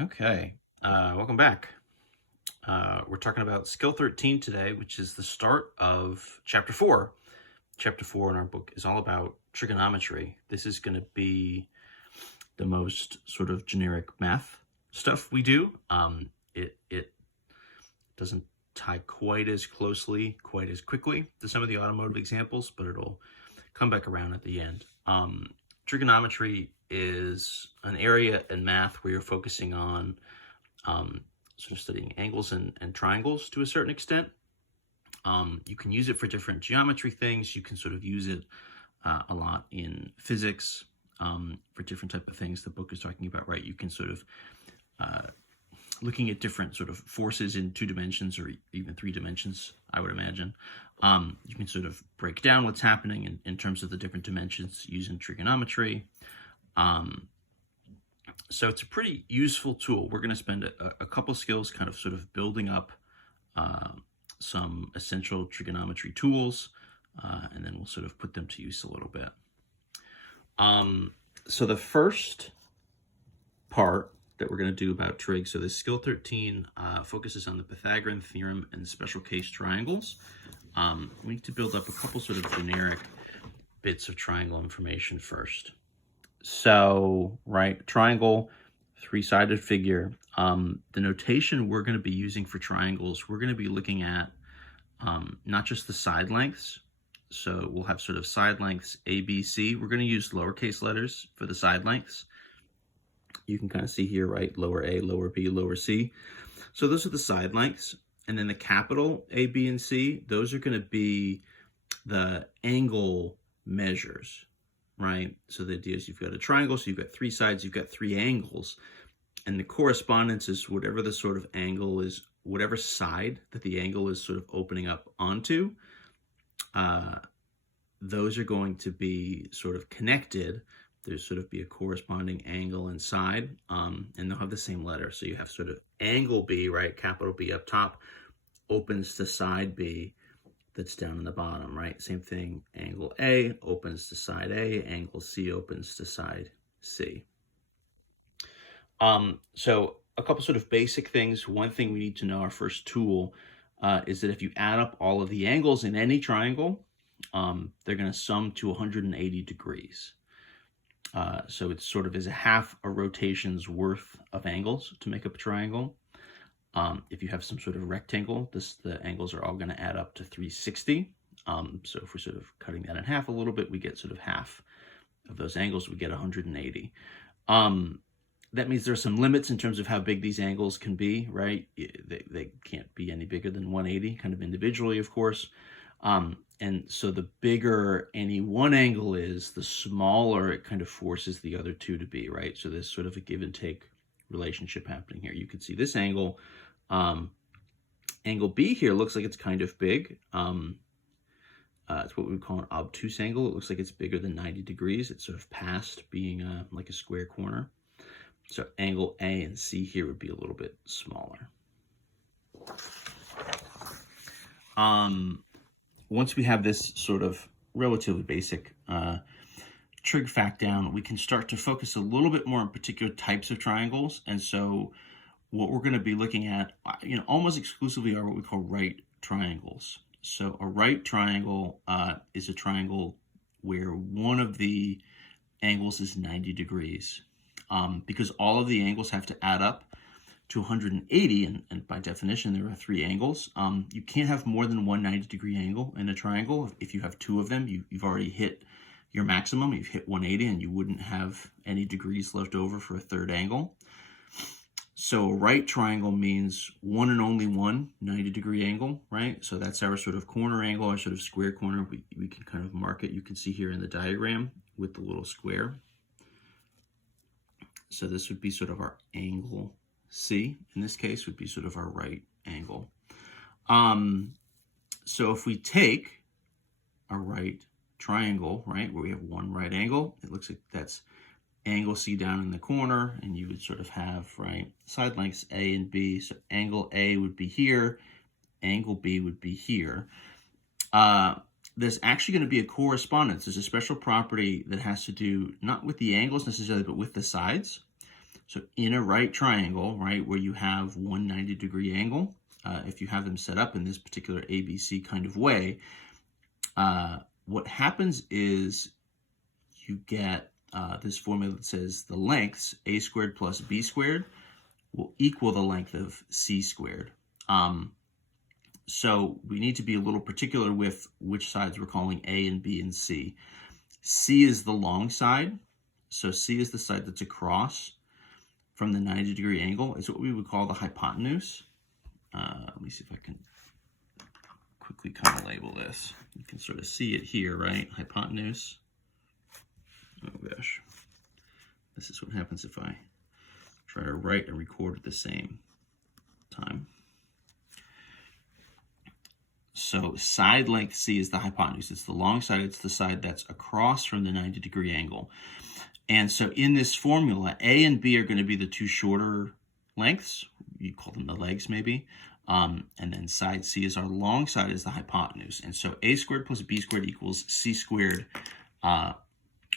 Okay, welcome back. We're talking about Skill 13 today, which is the start of Chapter 4. Chapter 4 in our book is all about trigonometry. This is going to be the most sort of generic math stuff we do. It doesn't tie quite as closely, quite as quickly to some of the automotive examples, but it'll come back around at the end. Trigonometry is an area in math where you're focusing on sort of studying angles and triangles to a certain extent. You can use it for different geometry things. You can sort of use it a lot in physics for different type of things the book is talking about, right? You can sort of looking at different sort of forces in 2 dimensions or even 3 dimensions, I would imagine. You can sort of break down what's happening in terms of the different dimensions using trigonometry. So it's a pretty useful tool. We're going to spend a couple skills kind of sort of building up some essential trigonometry tools, and then we'll sort of put them to use a little bit. So the first part that we're going to do about trig, so this skill 13 focuses on the Pythagorean theorem and special case triangles. We need to build up a couple sort of generic bits of triangle information first. So, right, triangle, 3-sided figure. The notation we're going to be using for triangles, we're going to be looking at not just the side lengths. So we'll have sort of side lengths A, B, C. We're going to use lowercase letters for the side lengths. You can kind of see here, right, lower a, lower b, lower c. So those are the side lengths. And then the capital A, B, and C, those are going to be the angle measures, right? So the idea is you've got a triangle, so you've got 3 sides, you've got 3 angles. And the correspondence is whatever the sort of angle is, whatever side that the angle is sort of opening up onto, those are going to be sort of connected. There's sort of be a corresponding angle and side, and they'll have the same letter. So you have sort of angle B, right, capital B up top, opens to side B that's down in the bottom, right? Same thing, angle A opens to side A, angle C opens to side C. So a couple sort of basic things. One thing we need to know, our first tool, is that if you add up all of the angles in any triangle, they're going to sum to 180 degrees. So it sort of is a half a rotation's worth of angles to make up a triangle. If you have some sort of rectangle, the angles are all going to add up to 360. So if we're sort of cutting that in half a little bit, we get sort of half of those angles, we get 180. That means there are some limits in terms of how big these angles can be, right? They can't be any bigger than 180, kind of individually, of course. And so the bigger any one angle is, the smaller it kind of forces the other two to be, right? So there's sort of a give and take relationship happening here. You can see this angle, angle B here looks like it's kind of big. It's what we would call an obtuse angle. It looks like it's bigger than 90 degrees. It's sort of past being like a square corner. So angle A and C here would be a little bit smaller. Once we have this sort of relatively basic trig fact down, we can start to focus a little bit more on particular types of triangles. And so what we're going to be looking at, almost exclusively are what we call right triangles. So a right triangle is a triangle where one of the angles is 90 degrees. Because all of the angles have to add up to 180, and by definition there are 3 angles. You can't have more than one 90-degree angle in a triangle. If you have 2 of them, you've already hit your maximum. You've hit 180, and you wouldn't have any degrees left over for a 3rd angle. So a right triangle means one and only one 90-degree angle, right? So that's our sort of corner angle, our sort of square corner. We can kind of mark it. You can see here in the diagram with the little square. So this would be sort of our angle C. In this case would be sort of our right angle. So if we take a right triangle, right, where we have one right angle, it looks like that's angle C down in the corner, and you would sort of have, right, side lengths A and B. So angle A would be here, angle B would be here. There's actually going to be a correspondence. There's a special property that has to do not with the angles necessarily, but with the sides. So in a right triangle, right, where you have one 90-degree angle, if you have them set up in this particular ABC kind of way, what happens is you get this formula that says the lengths, a squared plus b squared, will equal the length of c squared. So we need to be a little particular with which sides we're calling A and B and C. C is the long side. So C is the side that's across from the 90-degree angle. It's what we would call the hypotenuse. Let me see if I can quickly kind of label this. You can sort of see it here, right? Hypotenuse. Oh gosh. This is what happens if I try to write and record at the same time. So side length C is the hypotenuse. It's the long side. It's the side that's across from the 90-degree angle. And so in this formula, A and B are going to be the two shorter lengths. You call them the legs maybe. And then side C is our long side, is the hypotenuse. And so A squared plus B squared equals C squared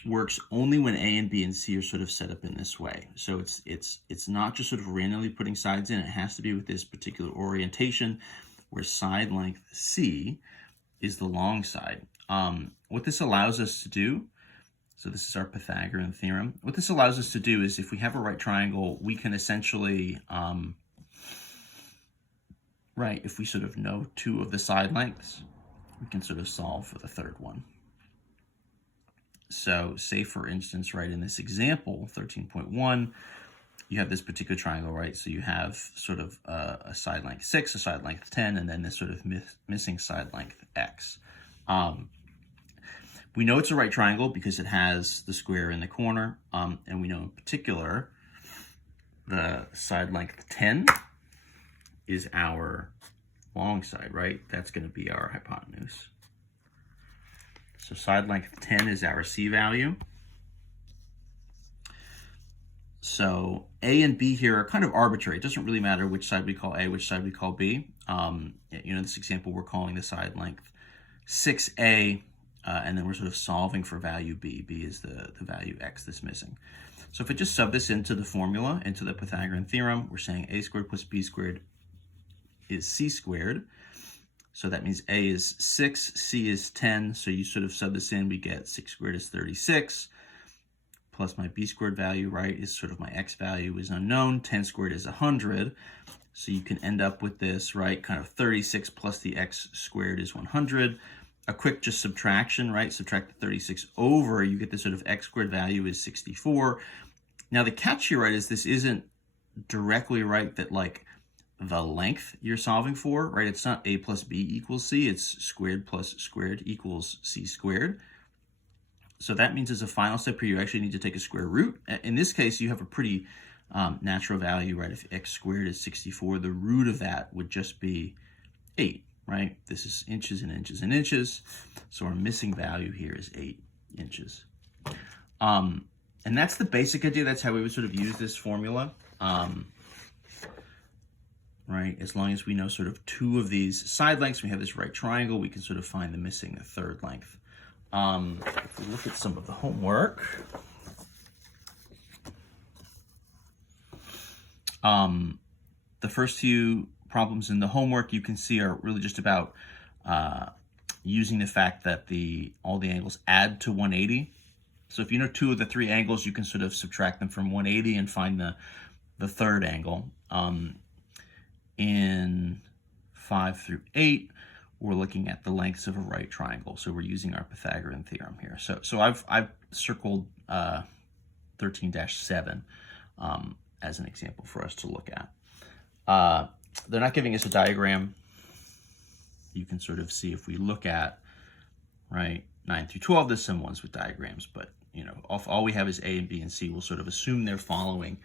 works only when A and B and C are sort of set up in this way. So it's not just sort of randomly putting sides in. It has to be with this particular orientation, where side length C is the long side. What this allows us to do, so this is our Pythagorean theorem. What this allows us to do is, if we have a right triangle, we can essentially, if we sort of know two of the side lengths, we can sort of solve for the third one. So say, for instance, right, in this example, 13.1, you have this particular triangle, right? So you have sort of a side length 6, a side length 10, and then this sort of missing side length x. We know it's a right triangle because it has the square in the corner, and we know in particular the side length 10 is our long side, right? That's going to be our hypotenuse. So side length 10 is our C value. So A and B here are kind of arbitrary. It doesn't really matter which side we call A, which side we call B. In this example, we're calling the side length 6A, and then we're sort of solving for value B. B is the value x that's missing. So if I just sub this into the formula, into the Pythagorean theorem, we're saying A squared plus B squared is C squared. So that means A is 6, C is 10. So you sort of sub this in, we get 6 squared is 36. Plus my B squared value, right, is sort of my X value is unknown. 10 squared is 100. So you can end up with this, right, kind of 36 plus the X squared is 100. A quick just subtraction, right, subtract the 36 over, you get this sort of X squared value is 64. Now the catch here, right, is this isn't directly right that like the length you're solving for, right? It's not A plus B equals C, it's squared plus squared equals C squared. So that means as a final step here, you actually need to take a square root. In this case, you have a pretty natural value, right? If x squared is 64, the root of that would just be 8, right? This is inches and inches and inches. So our missing value here is 8 inches. And that's the basic idea. That's how we would sort of use this formula. Right? As long as we know sort of two of these side lengths, we have this right triangle, we can sort of find the missing third length. If we look at some of the homework, the first few problems in the homework you can see are really just about using the fact that all the angles add to 180. So if you know two of the three angles, you can sort of subtract them from 180 and find the third angle. In 5 through 8, we're looking at the lengths of a right triangle. So we're using our Pythagorean theorem here. So I've circled 13-7 as an example for us to look at. They're not giving us a diagram. You can sort of see if we look at, right, 9 through 12, there's some ones with diagrams, but all we have is A and B and C. We'll sort of assume they're following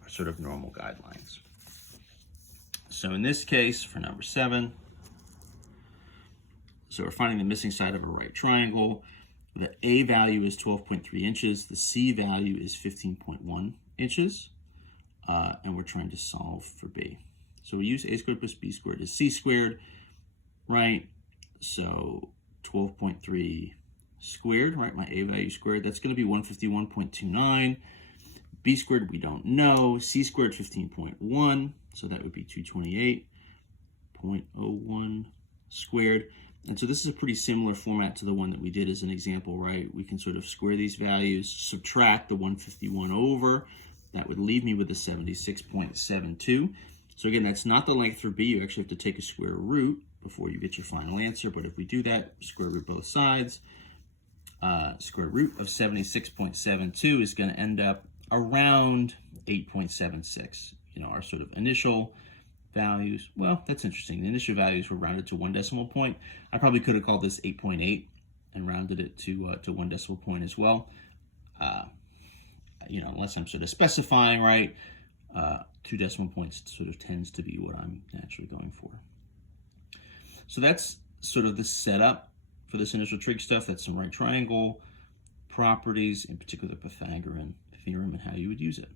our sort of normal guidelines. So in this case, for number 7, so we're finding the missing side of a right triangle. The A value is 12.3 inches. The C value is 15.1 inches. And we're trying to solve for B. So we use A squared plus B squared is C squared, right? So 12.3 squared, right? My A value squared, that's going to be 151.29. B squared, we don't know. C squared, 15.1. So that would be 228.01 squared. And so this is a pretty similar format to the one that we did as an example, right? We can sort of square these values, subtract the 151 over. That would leave me with the 76.72. So again, that's not the length for B. You actually have to take a square root before you get your final answer. But if we do that, square root both sides, square root of 76.72 is going to end up around 8.76. You know, our sort of initial values. Well, that's interesting. The initial values were rounded to 1 decimal point. I probably could have called this 8.8 and rounded it to 1 decimal point as well. You know, unless I'm sort of specifying, right? 2 decimal points sort of tends to be what I'm naturally going for. So that's sort of the setup for this initial trig stuff. That's some right triangle properties, in particular Pythagorean theorem, and how you would use it.